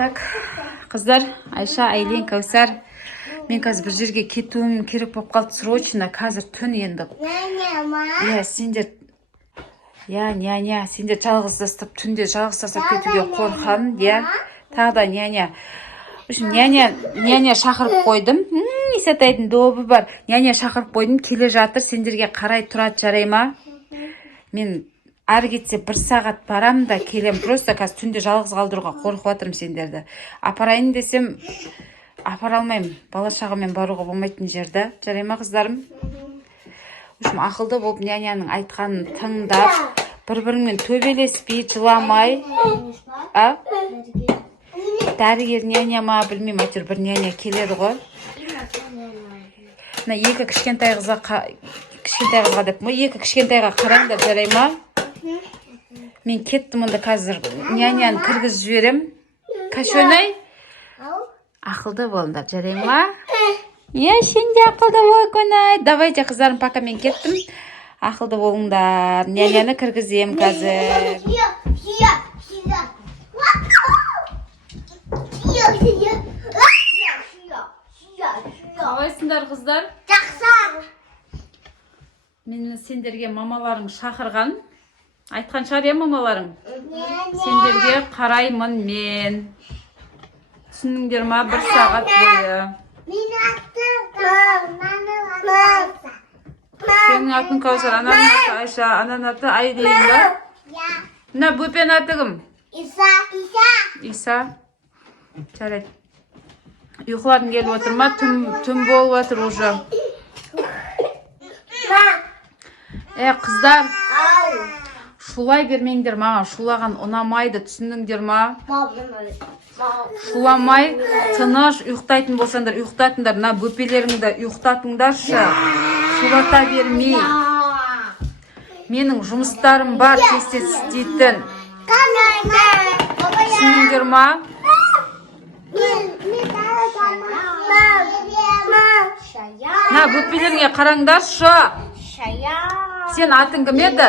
Так, қыздар, Айша, Айлин, Кәусар. Мен қазір бір жерге кетуім керек болып қалды срочно. Қазір түн енді. Сендер жалғыз тастап, түнде жалғыз тастап кетуге қорқам, Тағы да няня. Няня шақырып қойдым. Исатайдың добы бар. Няня шақырып қойдым, келе жатыр. Сендерге қарай тұрады, жарай ма? Мен ары кетсе 1 сағат барам да келем. Просто қазір түнде жалғыз қалдыруға қорқып жатырмын сендерді. Апарайын десем, апара алмаймын. Бала шағамен баруға болмайтын жерді. Жарай ма, қыздарым? Ақылды болып няняның айтқанын тыңдап, бір-біріңмен төбелеспей, жыламай. Дәрігер няня ма, білмеймін, әйтеуір бір няня келеді ғой. Екі кішкентай қызға деп, екі кішкентайға қараңдар, жарай ма? Мен кеттім онда қазір няняны кіргізіп жіберем. Кашөнай? Ақылды болыңдар, жарай ма? Сенде ақылды бол, Көнай. Давайте, қыздарым, пока мен кеттім. Ақылды болыңдар. Няняны кіргізем қазір. Қалайсыңдар, қыздар? Жақсы. Мен сендерге мамаларың шақырған. Айтқан шығар, мамаларың? Сендерге қараймын мен. Түсініңдер ма, 1 сағат бойы? Сенің атын Кәусар, ананың аты Айша, ананың аты Айлин ба? Мына бөпен аты кім? Иса. Жарайды. Ұйқыларың келіп отыр ма? Түн болып отыр уже. Қыздар, шулай бермеңдер маған, шулаған ұнамайды, түсініңдер ма? Шуламай, тыныш ұйықтайтын болсаңдар, ұйықтатыңдар, мына бөпелеріңді ұйықтатыңдаршы. Шулата бермей. Менің жұмыстарым бар, тез істейтін. Түсініңдер ма? На, бөпелеріңе қараңдаршы. Сен атың кім еді?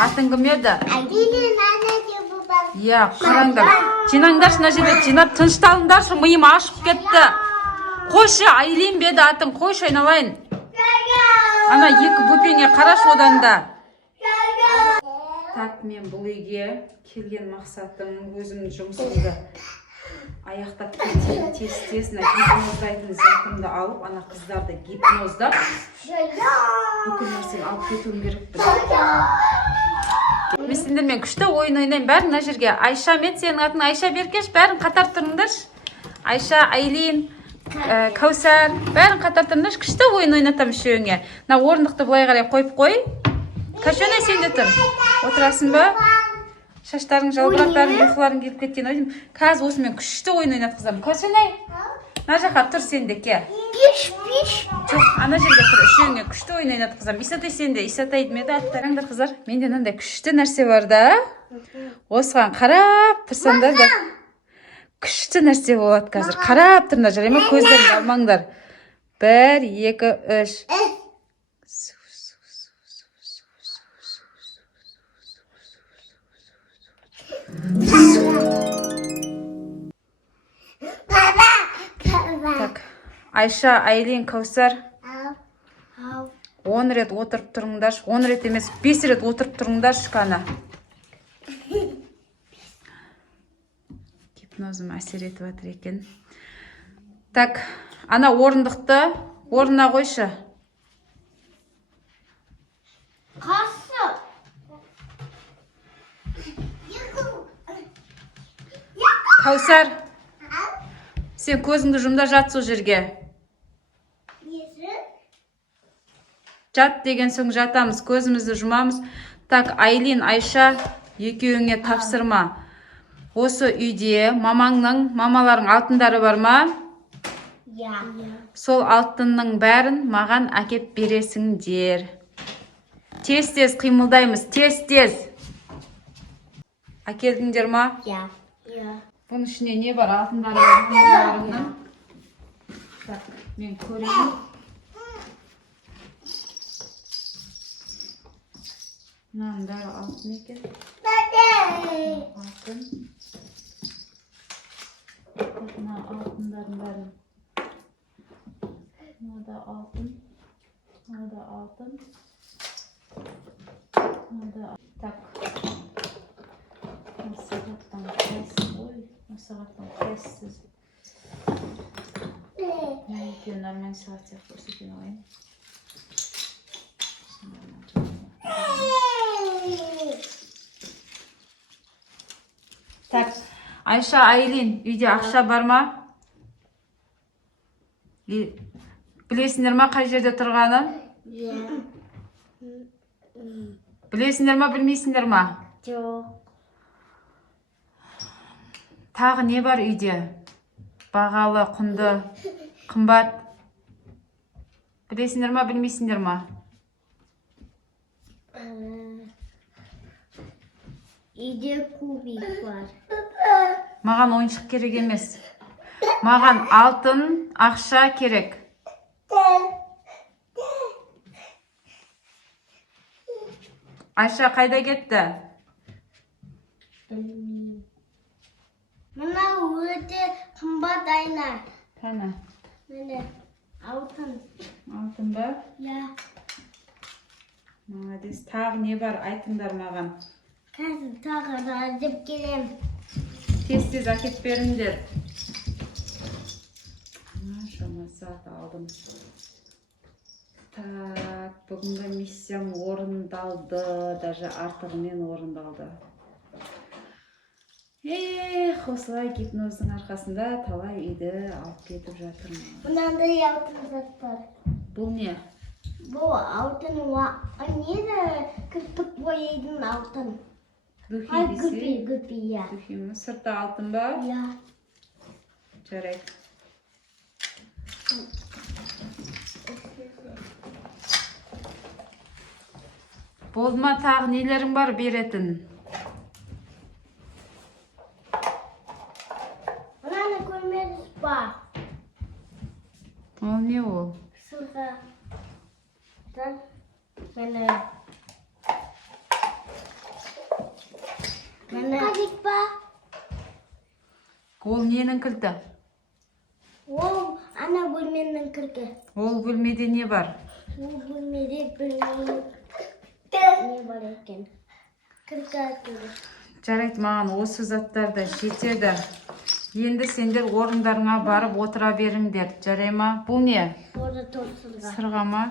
Атың кім еді? Қараңдар. Жинаңдаршы, мына жерде жинап тынышталыңдаршы, миым ашып кетті. Қойшы, Айлин беді атың, қойшы, айналайын. Ана 2 бөпеңе қараш одан да. Так, мен бұл үйге келген мақсатым өзімнің жұмысымды аяқтап кетейін, тез гипноздайтын затымды алып, ана қыздарды гипноздап, бүкіл нәрсені алып кетуім керек. Мен сендермен күшті ойын ойнайын. Бәрін мына жерге Айша, мен сенің атын Айша Беркеш, бәрін қатар тұрыңдаршы. Айша, Айлин, Кәусар, бәрін қатар тұрыңдаршы. Күшті ойын ойнатам үшеуіңе. Мына орындықты былай қарай қойып қой. Кәшөнай, сен де тұр. Отырасың ба? Шаштарың, жалбырақтарың, ұйқыларың келіп кеткен ойдым. Қазір осымен күшті ойын ойнат, қыздарым. Кәшөнай, мына жаққа тұр сен де, ке. Жоқ, ана жерге тұр, үшеуіңе күшті ойын ойнат, қыздарым. Исатай, сен де, Исатай демеді аттарыңдар, қыздар. Менде мынандай күшті нәрсе бар да. Осыған қарап тұрсаңдар да күшті нәрсе болады қазір. Қарап тұрыңдар, жарай ма? Көздеріңді алмаңдар. 1, 2, 3. Так, Айша, Айлин, Кәусар, 10 рет отырып тұрыңдар. 10 рет емес, 5 рет отырып тұрыңдар шықаны. Гипнозым әсер етіп жатыр екен. Так, ана орындықты орнына қойшы. Қасы. Кәусар, сен көзіңді жұмда жат сол жерге. Жат деген соң жатамыз, көзімізді жұмамыз. Так, Айлин, Айша, екеуіңе тапсырма. Осы үйде мамаларың алтындары бар ма? Сол алтынның бәрін маған әкеп бересіңдер. Тез қимылдаймыз, тез. Әкелдіңдер ма? Бұның ішіне не бар? Алтындары бар мамаларыңның. Так, мен көрейін. Мынаның бәрі алтын екен. Алтын. Сағаттан қайсы? Ой, сағаттан қайсыз? Ne ekliyor? Normal saat yapıyorsa gün oyun. Так, Ayşe, Aylin, үйде ақша бар ма? Білесіңдер ма қай жерде тұрғанын? Білесіңдер ма, білмейсіңдер ма? Жоқ. Тағы не бар үйде? Бағалы, құнды, қымбат. Білесіңдер ма, білмейсіңдер ма? Үйде кубик бар. Маған ойыншық керек емес. Маған алтын, ақша керек. Айша қайда кетті? Білмеймін. Мына өте қымбат айна. Қана? Міне, алтын. Алтын ба? Я. Молодец. Тағы не бар? Айтыңдар маған. Қазір тағы да іздеп келем. Тез-тез әкеп беріңдер. Шамасат алдым. Так, бүгінгі миссиям орындалды. Даже артығымен орындалды. Осылай гипноздың арқасында талай үйді алып кетіп жатырмын. Мынандай алтын зат бар. Бұл не? Бұл алтын неді кірпік бояйтын алтын. Духи десе? Гүпи, я. Духи ме? Сырты алтын ба? Я. Жарайды. Болды ма, тағы нелерің бар беретін? Мынаны көрмедіңіз ба? Ол не ол? Сырға. Мені. Қадик ба? Ол ненің кілті? Ол ана бөлменің кіркі. Ол бөлмеде не бар? Ол бөлмеде білмеймін. Не бар екен? Кіркі атылды. Жарайды, маған осы заттарда жетеді. Енді сендер орындарыңа барып отыра беріңдер. Жарай ма? Бұл не? Орда торсызға. Сырға ма?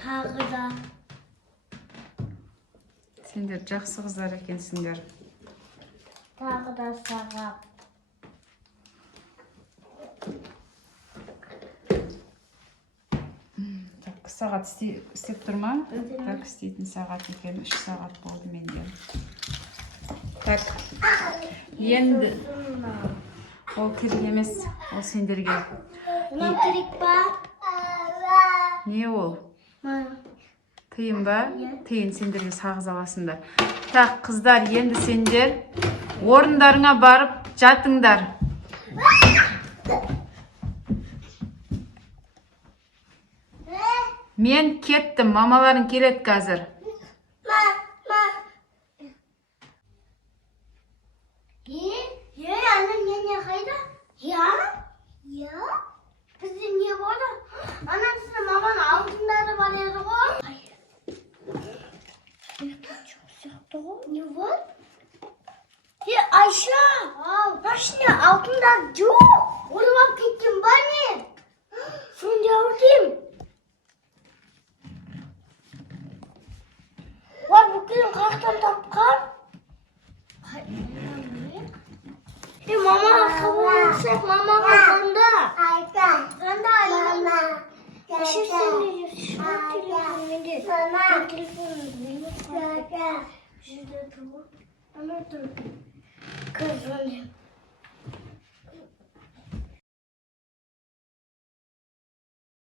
Тағы да. Сендер жақсы қыздар екенсіңдер. Тағы да сағат. Так, сағат істеп тұр ма? Так, істейтін сағат екен. 3 сағат болды менде. Так, енді ол керек емес, ол сендерге. Мына керек па? Не ол? Мына. Тыйын ба? Тыйын сендерге сағыз аласыңдар. Так, қыздар, енді сендер орындарыңа барып жатыңдар. Мен кеттім, мамаларың келеді қазір. Анам не қайда? Я? Бізде не болды? Анам сіздің маманың алтындары бар еді ғой? Не вот? Айша! Машина алтындар жоқ! Ұрып алып кеткен ба не? Сонда ұртайым. Var bugün kalktım tapkan. Mama kavursak mama kafanda. Ben de ayağım. Bir şey söyleyeceğim. Şu telefonum ne? Mama. Telefonum benim. Şurada tamam. Ama dur. Kızım.